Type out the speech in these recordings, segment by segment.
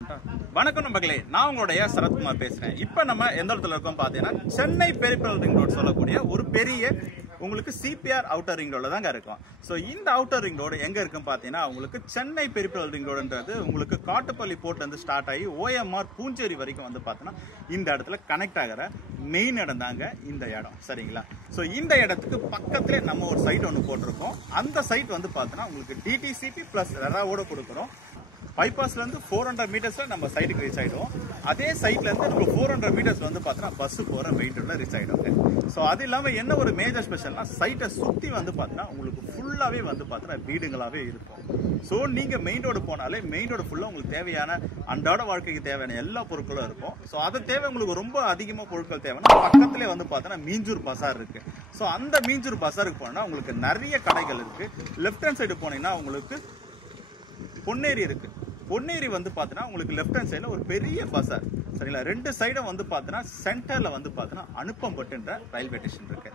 வணக்கம் நண்பர்களே, நான் உங்களுடைய சரத்குமார் பேசுறேன். இப்போ நம்ம எந்த இடத்துல இருக்கோம் பார்த்தீங்கன்னா, சென்னை பெரிஃபெரல் ரிங் ரோடு சொல்லக்கூடிய ஒரு பெரிய உங்களுக்கு சிபிஆர் அவுட்டர் ரிங் ரோட்ல தாங்க இருக்கும். ஸோ இந்த அவுட்டர் ரிங் ரோடு எங்க இருக்குன்னு பார்த்தீங்கன்னா, உங்களுக்கு சென்னை பெரிஃபெரல் ரிங் ரோடுன்றது உங்களுக்கு காட்டுப்பள்ளி போர்ட்ல இருந்து ஸ்டார்ட் ஆகி ஓஎம்ஆர் பூஞ்சேரி வரைக்கும் வந்து பார்த்தீங்கன்னா இந்த இடத்துல கனெக்ட் ஆகிற மெயின் இடம் தாங்க இந்த இடம். சரிங்களா? ஸோ இந்த இடத்துக்கு பக்கத்திலே நம்ம ஒரு சைட் ஒன்று போட்டிருக்கோம். அந்த சைட் வந்து பார்த்தீங்கன்னா உங்களுக்கு டிடிசிபி பிளஸ் ரெராவோட கொடுக்குறோம். பைபாஸ்ல இருந்து 400 மீட்டர்ஸ்ல நம்ம சைட்டுக்கு ரீச் ஆயிடுவோம். அதே சைட்ல இருந்து நம்ம 400 மீட்டர்ஸ்ல வந்து பார்த்தீங்கன்னா பஸ் போற மெயின் ரோட்ல ரீச் ஆயிடுவோம். ஸோ அது இல்லாம என்ன ஒரு மேஜர் ஸ்பெஷல்னா, சைட்டை சுத்தி வந்து பார்த்தீங்கன்னா உங்களுக்கு ஃபுல்லாவே வந்து பார்த்தீங்கன்னா வீடுங்களாவே இருக்கும். ஸோ நீங்க மெயின் ரோடு போனாலே மெயின் ரோடு ஃபுல்லா உங்களுக்கு தேவையான அன்றாட வாழ்க்கைக்கு தேவையான எல்லா பொருட்களும் இருக்கும். ஸோ அது தேவை உங்களுக்கு ரொம்ப அதிகமா பொருட்கள் தேவைன்னா பக்கத்திலே வந்து பார்த்தீங்கன்னா மீஞ்சூர் பசார் இருக்கு. ஸோ அந்த மீஞ்சூர் பசாருக்கு போனா உங்களுக்கு நிறைய கடைகள் இருக்கு. லெஃப்ட் ஹேண்ட் சைடு போனீங்கன்னா உங்களுக்கு பொன்னேரி இருக்கு. பொன்னேரி வந்து பார்த்தீங்கன்னா உங்களுக்கு லெஃப்ட் ஹேண்ட் சைடில் ஒரு பெரிய பசார். சரிங்களா? ரெண்டு சைடும் வந்து பார்த்தீங்கன்னா சென்டரில் வந்து பார்த்தீங்கன்னா அனுப்பம்பட்டுன்ற ரயில்வே ஸ்டேஷன் இருக்கு.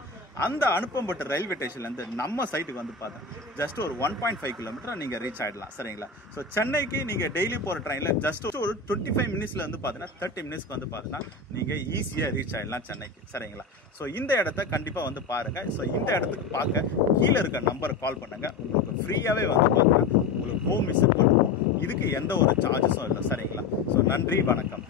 அந்த அனுப்பம்பட்டு ரயில்வே ஸ்டேஷன்லேருந்து நம்ம சைட்டுக்கு வந்து பார்த்தீங்கன்னா ஜஸ்ட் ஒரு 1.5 கிலோமீட்டர் நீங்கள் ரீச் ஆகிடலாம். சரிங்களா? ஸோ சென்னைக்கு நீங்கள் டெய்லி போகிற ட்ரெயினில் ஜஸ்ட் ஒரு 25 மினிட்ஸ்ல வந்து பார்த்தீங்கன்னா 30 மினிட்ஸ்க்கு வந்து பார்த்தீங்கன்னா நீங்கள் ஈஸியாக ரீச் ஆகிடலாம் சென்னைக்கு. சரிங்களா? ஸோ இந்த இடத்த கண்டிப்பாக வந்து பாருங்கள். ஸோ இந்த இடத்துக்கு பார்க்க கீழே இருக்க நம்பரை கால் பண்ணுங்க. உங்களுக்கு ஃப்ரீயாகவே வந்து பார்த்தீங்கன்னா உங்களுக்கு ஹோம் விசிட் பண்ணுவோம். இதுக்கு எந்த ஒரு சார்ஜஸும் இல்லை. சரிங்களா? ஸோ நன்றி, வணக்கம்.